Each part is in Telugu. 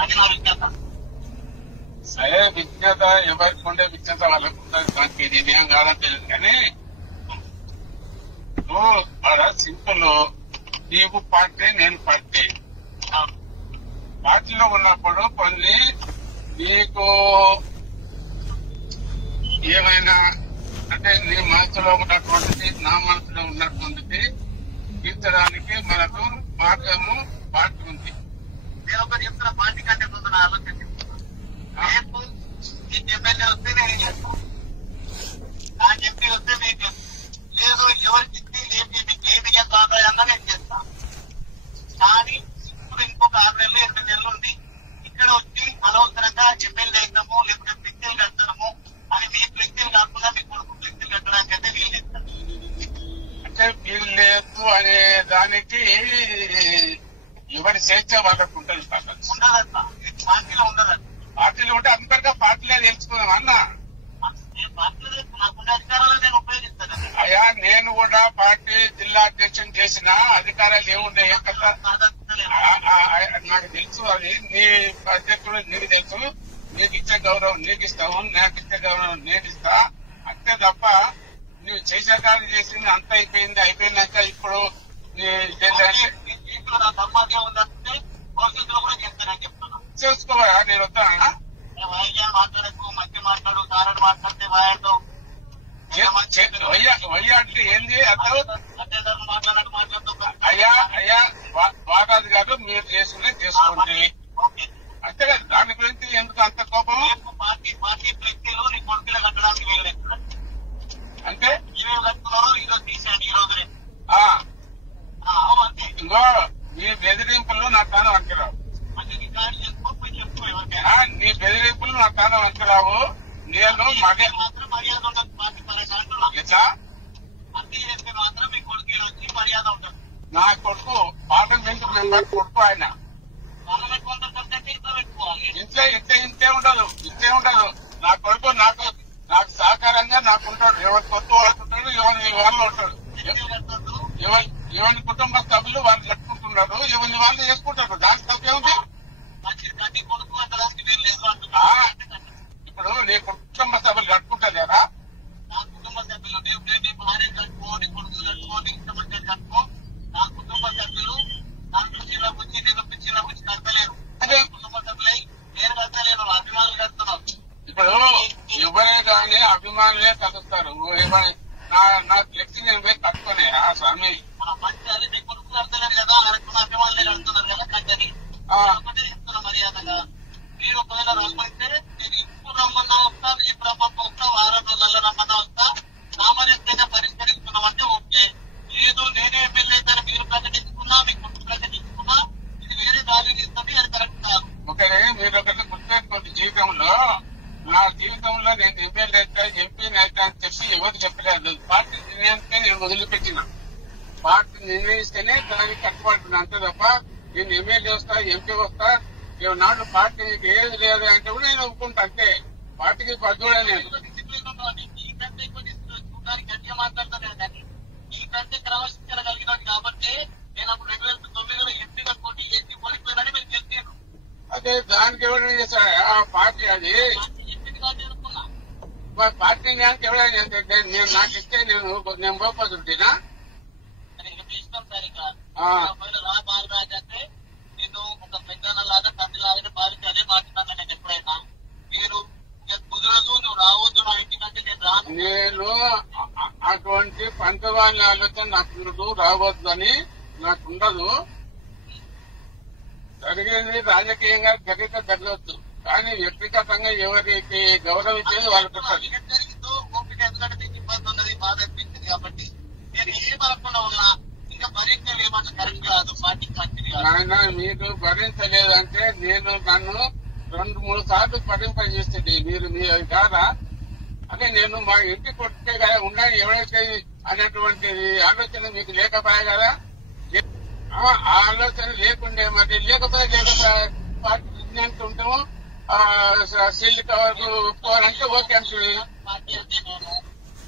అది నా విజ్ఞత. సరే విజ్ఞత ఎవరికి ఉండే విజ్ఞత వాళ్ళకు ఉంటుంది. దానికి నేనేం కాదని తెలియదు కానీ సింపుల్. నీకు పార్టీ నేను పార్టీ. పార్టీలో ఉన్నప్పుడు కొన్ని నీకు ఏమైనా అంటే నీ మనసులో ఉన్నటువంటిది నా మనసులో ఉన్నటువంటిది తీర్చడానికి మనకు మార్గము పార్టీ ఉంది. నేను ఒకటి చెప్తున్నా, పార్టీ కంటే ముందు నా ఆలోచన రేపు నీకు ఎమ్మెల్యే వస్తే నేను చేస్తాను, నాకు ఎంపీ వస్తే నేను చేస్తాను. లేదు ఎవరికి ఏమి చేస్తా ఆదాయంగా నేను చేస్తాను. కానీ ఇప్పుడు ఇంకొక 6 నెలలు 8 నెలలు ఉంది. ఇక్కడ వచ్చి అనవసరంగా ఎమ్మెల్యే అవుతాము లేకపోతే ఫ్లెక్సీలు కడతాము అని మీ ఫ్లెక్సీలు కాకుండా మీ కొడుకు ఫ్లెక్సీలు కట్టడానికి అయితే వీలు చేస్తాను. అంటే వీలు లేదు అనే దానికి ఎవరి స్వేచ్ఛ వాళ్ళకు ఉంటుంది. ఉండదన్న, ఇది పార్టీలో ఉండదండి. పార్టీలు ఉంటే అందరిగా పార్టీలే తెలుసుకుందాం అన్న. పార్టీలో నాకున్న అధికారాలు నేను ఉపయోగిస్తాను. అయ్యా నేను కూడా పార్టీ జిల్లా అధ్యక్షుని చేసిన అధికారాలు ఏముండే నాకు తెలుసు. అది నీ అధ్యక్షుడు నీకు తెలుసు. నీకు ఇచ్చే గౌరవం నీకు ఇస్తావు, నాకు ఇచ్చే గౌరవం నేను ఇస్తా. అంతే తప్ప నువ్వు చేసే కార్యం చేసింది అంత అయిపోయిందాక ఇప్పుడు నా సమాజం ఉందంటే భవిష్యత్తులో కూడా చేస్తానని చెప్తున్నా. చేసుకోవా నేను వస్తానా? మాట్లాడకు, మధ్య మాట్లాడు, సారని మాట్లాడితే వాయంతో వయ్యా అంటే ఏంది అర్థం? అడ్డేదారులు మాట్లాడినట్టు మాట్లాడుతూ అయ్యా వాటాది కాదు, మీరు చేసుకునే చేసుకోండి అంతే కదా. దాని గురించి ఎందుకు అంత కోపం? పార్టీ ఫ్లెక్సీలు నీ కొడుకులు కట్టడానికి వీలు అంటే ఇవే కట్టుకున్నారు. ఈరోజు తీసేయండి, ఈ రోజునే. ఇంకో మీ బెదిరింపులు నా తాను వంకరావు. అంటే రికార్డు చేసుకో, పోయి చెప్పు ఎవరికైనా. నీ బెదిరింపులు నా తాను వంకరావు. నేను మాత్రం మర్యాద ఉండదు పార్టీ పరంగా అంటున్నా. ఎట్లా అద్దె చేస్తే మాత్రం మీ కొడుకు వచ్చి మర్యాద ఉంటుంది. నా కొడుకు పార్లమెంట్ మెంబర్ కొడుకు ఆయన. పార్లమెంట్ కొంత ఇంట్లో పెట్టుకోవాలి. ఇంతే ఉండదు. నా కొడుకు నాకు సహకారంగా నాకు ఉంటాడు. ఎవరి కొడుకు వాళ్ళకు ఉంటాడు, ఎవరి వాళ్ళు ఉంటాడు. ఎవరి కుటుంబ సభ్యులు వాళ్ళు కట్టుకుంటున్నారు, ఎవరిని వాళ్ళు చేసుకుంటారు. దానికి తప్పే ఉంది. కొడుకు అంతడానికి వీలు లేదు అంటున్నా. ఇప్పుడు నీ కుటుంబ సభ్యులు కట్టుకుంటారు కదా. నా కుటుంబ సభ్యులు నీ భార్య కట్టుకో, నీ కొడుకులు కట్టుకో, నీ ఇష్టపడితే కట్టుకో. నా కుటుంబ సభ్యులు నాకు చిన్నపుచ్చి కడతలేరు. అదే కుటుంబ సభ్యులై నేను కడతలేను, అభిమానులు కడుతున్నారు. ఇప్పుడు ఎవరే కానీ అభిమానులే కలుస్తారు. నా ఫ్లెక్సీ నేను పోయి కట్టుకునే స్వామి మంచి అది మీ కొడుకు కడతలేరు కదా, అనుకున్న అభిమానులే కడుతున్నారు కదా. కట్టని ఒకటే చెప్తున్నా మర్యాదగా. మీరు ఒకవేళ రమ్మనిస్తే నేను ఇప్పుడు రమ్మన్నా వస్తా, ఇప్పుడు రమ్మన్నా వస్తా, 6 రోజుల్లో రమ్మన్నా వస్తా. సామరస్యంగా పరిష్కరిస్తున్నామంటే ఓకే. లేదు నేనే ఎమ్మెల్యే అయితే మీరు ప్రకటించుకున్నా, మీ కొడుకు ప్రకటించుకున్నా, ఇది వేరే దారి తీస్తుంది, అది కరెక్ట్ కాదు. ఒకరే మీరు ఒకటి గుర్తుపెట్టుకోండి. నా జీవితంలో నేను ఎమ్మెల్యే అయితే ఎంపీ అయితే అని చెప్పి ఎవరు చెప్పలేదు. పార్టీ నిర్ణయానికే నేను వదిలిపెట్టిన. పార్టీ నిర్ణయిస్తేనే దానికి కట్టుబడుతున్నా అంతే తప్ప నేను ఎమ్మెల్యే వస్తా, ఎంపీ వస్తా, నాడు పార్టీ ఏది లేదు అంటే కూడా నేను ఒప్పుకుంటా. అంతే, పార్టీకి బద్దుడే నేను. మీకంటే చూడడానికి గట్టిగా మాట్లాడతాను కానీ మీకంటే క్రమశిక్షణ కలిగినది కాబట్టి నేను అప్పుడు 2009లో ఎంపీగా పోటీ చేసి ఓడిపోయానని మీరు చెప్పారు. అదే దానికి ఎవరైనా చేశాడు ఆ పార్టీ. అది ఎంపీ కాదు అనుకున్నా. పార్టీ న్యాయానికి ఎవరైనా నేను నాకు ఇస్తే నేను పోతుంటేనా మీ ఇష్టం సరిగా రా బాలరాజ్ అంటే నేను ఒక పెద్దలాగా తండ్రిలాగా భావించి అదే మాట్లాడాను. నేను ఎప్పుడైనా మీరు కుదరదు, నువ్వు రావద్దు నా ఇంటికంటే నేను రాను. నేను అటువంటి పంచవాళ్ళ ఆలోచన నాకు రావద్దు అని నాకు ఉండదు. జరిగేది రాజకీయంగా జరగవచ్చు, కానీ వ్యక్తిగతంగా ఎవరికి గౌరవం ఇచ్చేది వాళ్ళకు ఉంటుంది. ఏం జరిగిందో ఓపిక, ఎందుకంటే మీకు ఇబ్బంది ఉన్నది, బాధ అనిపించింది కాబట్టి నేను ఏం అనుకున్నా ఉన్నా ఇంకా భరించలేమంటే కరెక్ట్ కాదు, పార్టీకి మంచిది కాదు. ఆయన మీరు భరించలేదంటే నేను నన్ను 2-3 సార్లు భరింపజేస్తుంది. మీరు మీ కాదా అంటే నేను మా ఇంటి కొట్టే కదా ఉండాలి ఎవరైతే అనేటువంటి ఆలోచన మీకు లేకపోయా కదా. ఆ ఆలోచన లేకుండే మరి లేకపోతే పార్టీ విజ్ఞానికి ఉంటాము. సీల్డ్ కవర్ ఒప్పుకోవాలంటే ఓకే అంటే పార్టీ అంటే నేను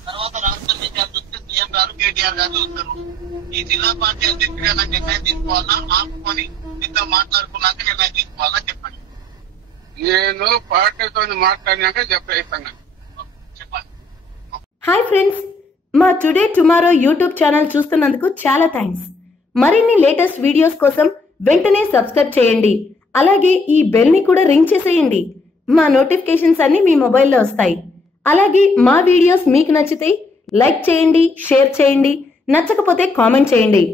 తర్వాత రాష్ట్రం నుంచి చూస్తే సీఎం గారు కేటీఆర్ గారు చూస్తారు. ఈ జిల్లా పార్టీ అధ్యక్షుడిగా నాకు నిర్ణయం తీసుకోవాలా, ఆపుకొని మీతో మాట్లాడుకున్నాక నిర్ణయం తీసుకోవాలా చెప్పండి. నేను పార్టీతో మాట్లాడినాక చెప్పేస్తాను. చెప్పండి. హాయ్ ఫ్రెండ్స్, మా టుడే టుమారో యూట్యూబ్ ఛానల్ చూస్తున్నందుకు చాలా థ్యాంక్స్. మరిన్ని లేటెస్ట్ వీడియోస్ కోసం వెంటనే సబ్స్క్రైబ్ చేయండి. అలాగే ఈ బెల్ ని కూడా రింగ్ చేసేయండి. మా నోటిఫికేషన్స్ అన్ని మీ మొబైల్లో వస్తాయి. అలాగే మా వీడియోస్ మీకు నచ్చితే లైక్ చేయండి, షేర్ చేయండి, నచ్చకపోతే కామెంట్ చేయండి.